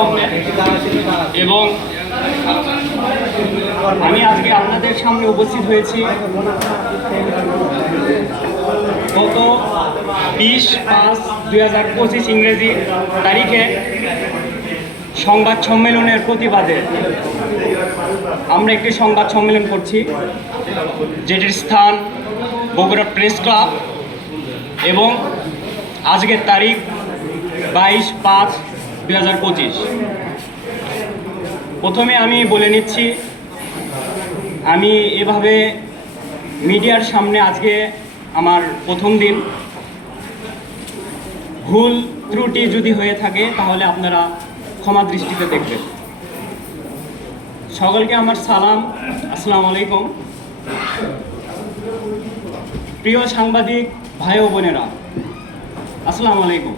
আহমেদ এবং আমি আজকে আপনাদের সামনে উপস্থিত হয়েছি গত 20/5/2025 ইংরেজি তারিখে সংবাদ সম্মেলনের প্রতিবাদে আমরা একটি সংবাদ সম্মেলন করছি, যেটির স্থান বগুড়া প্রেস ক্লাব এবং আজকের তারিখ 22/5/2025। প্রথমে আমি বলে নিচ্ছি, আমি এভাবে মিডিয়ার সামনে আজকে আমার প্রথম দিন। ভুল ত্রুটি যদি হয়ে থাকে তাহলে আপনারা ক্ষমা দৃষ্টিতে দেখবেন। সকলকে আমার সালাম, আসসালামু আলাইকুম। প্রিয় সাংবাদিক ভাই ও বোনেরা, আসসালামু আলাইকুম।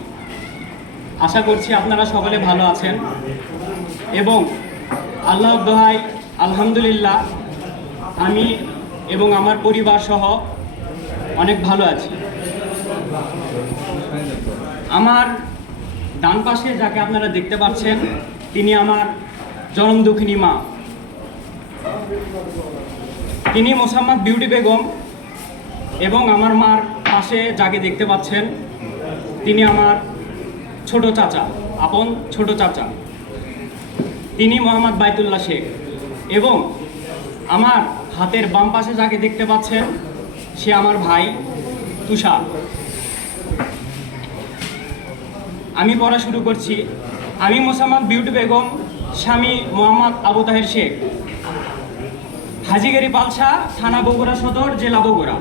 আশা করছি আপনারা সকলে ভালো আছেন এবং আল্লাহর দোহাই আলহামদুলিল্লাহ আমি এবং আমার পরিবার সহ অনেক ভালো আছি। আমার ডান পাশে যাকে আপনারা দেখতে পাচ্ছেন তিনি আমার জনম দুঃখিনী মা। তিনি মোসাম্মদ বিউটি বেগম এবং আমার মার পাশে যাকে দেখতে পাচ্ছেন তিনি আমার ছোট চাচা, আপন ছোট চাচা, তিনি মোহাম্মদ বাইতুল্লাহ শেখ। এবং আমার হাতের বাম পাশে যাকে দেখতে পাচ্ছেন সে আমার ভাই তুষার। আমি পড়া শুরু করছি। আমি মোসাম্মদ বিউটি বেগম, স্বামী মোহাম্মদ আবু তাহের শেখ, হাজিগাড়ি পালসা, থানা বগুড়া সদর, জেলা বগুড়া।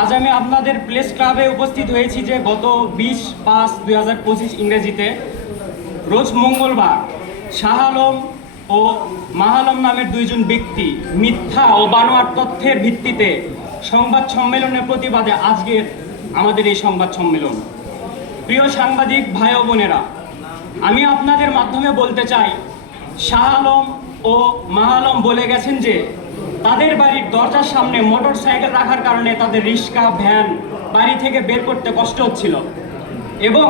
আজ আমি আপনাদের প্রেস ক্লাবে উপস্থিত হয়েছি যে গত 20/5/2025 ইংরেজিতে রোজ মঙ্গলবার শাহ আলম ও মাহালম নামের দুইজন ব্যক্তি মিথ্যা ও বানোয়ার তথ্যের ভিত্তিতে সংবাদ সম্মেলনের প্রতিবাদে আজকের আমাদের এই সংবাদ সম্মেলন। প্রিয় সাংবাদিক ভাই ও বোনেরা, আমি আপনাদের মাধ্যমে বলতে চাই, শাহ আলম ও মাহালম বলে গেছেন যে তাদের বাড়ির দরজার সামনে মোটর সাইকেল রাখার কারণে তাদের রিক্সা ভ্যান বাড়ি থেকে বের করতে কষ্ট হচ্ছিল এবং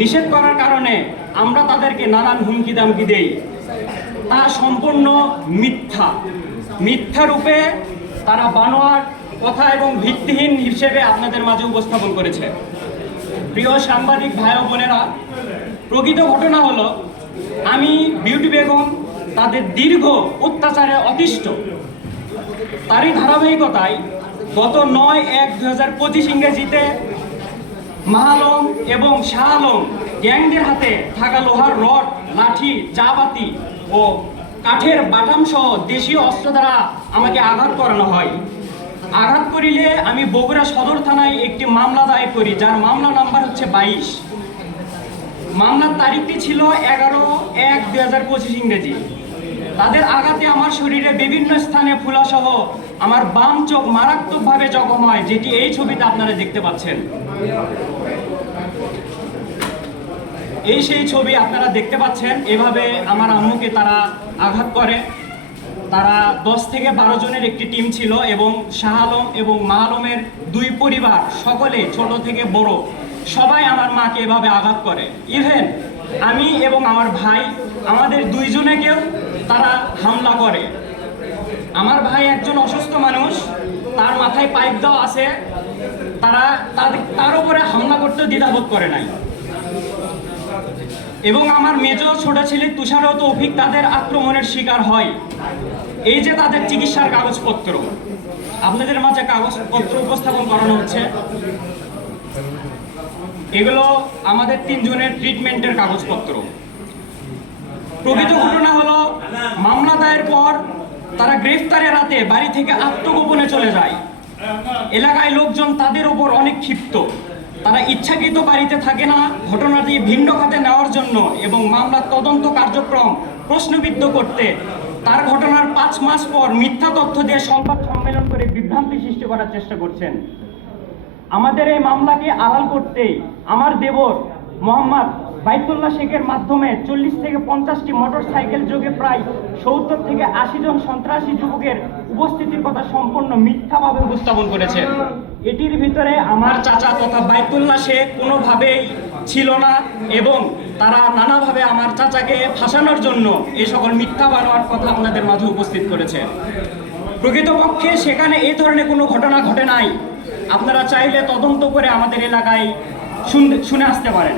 নিষেধ করার কারণে আমরা তাদেরকে নানান হুমকি দামকি দেই। তা সম্পূর্ণ মিথ্যা রূপে তারা বানোয়ার কথা এবং ভিত্তিহীন হিসেবে আপনাদের মাঝে উপস্থাপন করেছে। প্রিয় সাংবাদিক ভাই ও বোনেরা, প্রকৃত ঘটনা হলো আমি বিউটি বেগম তাদের দীর্ঘ অত্যাচারে অতিষ্ঠ। তারই ধারাবাহিকতায় গত 9/1/2025 ইংরেজিতে মাহালম এবং শাহ আলম গ্যাংদের হাতে থাকা লোহার রড, লাঠি, চাবাতি ও কাঠের বাটাম সহ দেশীয় অস্ত্র দ্বারা আমাকে আঘাত করানো হয়। আঘাত করিলে আমি বগুড়া সদর থানায় একটি মামলা দায়ের করি, যার মামলা নাম্বার হচ্ছে 22। মামলার তারিখটি ছিল 11/1/2025 ইংরেজি। তাদের আঘাতে আমার শরীরে বিভিন্ন স্থানে ফোলাসহ আমার বাম চোখ মারাত্মকভাবে জখম হয়, যেটি এই ছবিতে আপনারা দেখতে পাচ্ছেন। এই সেই ছবি আপনারা দেখতে পাচ্ছেন। এভাবে আমার আম্মুকে তারা আঘাত করে। তারা 10 থেকে 12 জনের একটি টিম ছিল এবং শাহ আলম এবং মাহালমের দুই পরিবার সকলে ছোট থেকে বড় সবাই আমার মাকে এভাবে আঘাত করে। ইভেন আমি এবং আমার ভাই, আমাদের দুইজনেকেও তারা হামলা করে। আমার ভাই একজন অসুস্থ মানুষ, তার মাথায় পাইপ দেওয়া আছে, তারা তার উপরে হামলা করতে দ্বিধাবোধ করে নাই। এবং আমার মেজ ছোট ছেলে তুষার ও তৌফিক তাদের আক্রমণের শিকার হয়। এই যে তাদের চিকিৎসার কাগজপত্র আপনাদের মাঝে কাগজপত্র উপস্থাপন করানো হচ্ছে, এগুলো আমাদের 3 জনের ট্রিটমেন্টের কাগজপত্র। প্রকৃত ঘটনা হলো মামলা দায়ের পর তারা গ্রেফতারের রাতে বাড়ি থেকে আত্মগোপনে চলে যায়। এলাকায় লোকজন তাদের উপর অনেক ক্ষিপ্ত। তারা ইচ্ছাকৃত বাড়িতে থাকে না, ঘটনাটি ভিন্ন খাতে নেওয়ার জন্য এবং মামলার তদন্ত কার্যক্রম প্রশ্নবিদ্ধ করতে তার ঘটনার 5 মাস পর মিথ্যা তথ্য দিয়ে সংবাদ সম্মেলন করে বিভ্রান্তি সৃষ্টি করার চেষ্টা করছেন। আমাদের এই মামলাকে আড়াল করতে আমার দেবর মোহাম্মদ বাইতুল্লাহ শেখের মাধ্যমে 40 থেকে 50টি মোটর সাইকেল যোগে প্রায় 70 থেকে 80 জন সন্ত্রাসী যুবকের উপস্থিতির কথা সম্পূর্ণ মিথ্যাভাবে উপস্থাপন করেছেন। এটির ভিতরে আমার চাচা তথা বাইতুল্লাহ শেখ কোনোভাবেই ছিল না এবং তারা নানাভাবে আমার চাচাকে ফাঁসানোর জন্য এই সকল মিথ্যা বানোয়াট কথা আপনাদের মাঝে উপস্থিত করেছে। প্রকৃতপক্ষে সেখানে এই ধরনের কোনো ঘটনা ঘটে নাই। আপনারা চাইলে তদন্ত করে আমাদের এলাকায় শুনে আসতে পারেন।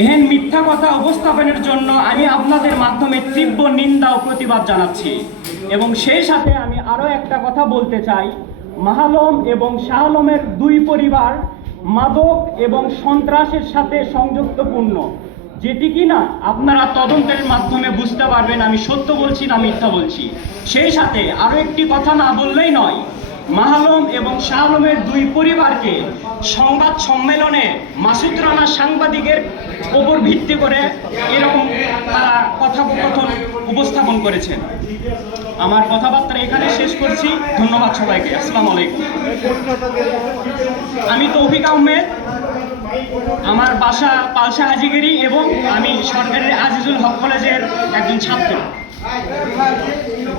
এহেন মিথ্যা কথা উপস্থাপনের জন্য আমি আপনাদের মাধ্যমে তীব্র নিন্দা ও প্রতিবাদ জানাচ্ছি। এবং সেই সাথে আমি আরও একটা কথা বলতে চাই, মাহালম এবং শাহ আলমের দুই পরিবার মাদক এবং সন্ত্রাসের সাথে সংযুক্তপূর্ণ, যেটি কিনা আপনারা তদন্তের মাধ্যমে বুঝতে পারবেন আমি সত্য বলছি না মিথ্যা বলছি। সেই সাথে আরও একটি কথা না বললেই নয়, মাহালম এবং শাহ আলমের দুই পরিবারকে সংবাদ সম্মেলনে মাসুদ রানা সাংবাদিকের ওপর ভিত্তি করে এরকম তারা কথোপকথন উপস্থাপন করেছেন। আমার কথাবার্তা এখানে শেষ করছি। ধন্যবাদ সবাইকে। আসসালামু আলাইকুম। আমি তৌফিক আহমেদ, আমার বাসা পালসা হাজিগিরি এবং আমি সরকারি আজিজুল হক কলেজের একজন ছাত্র।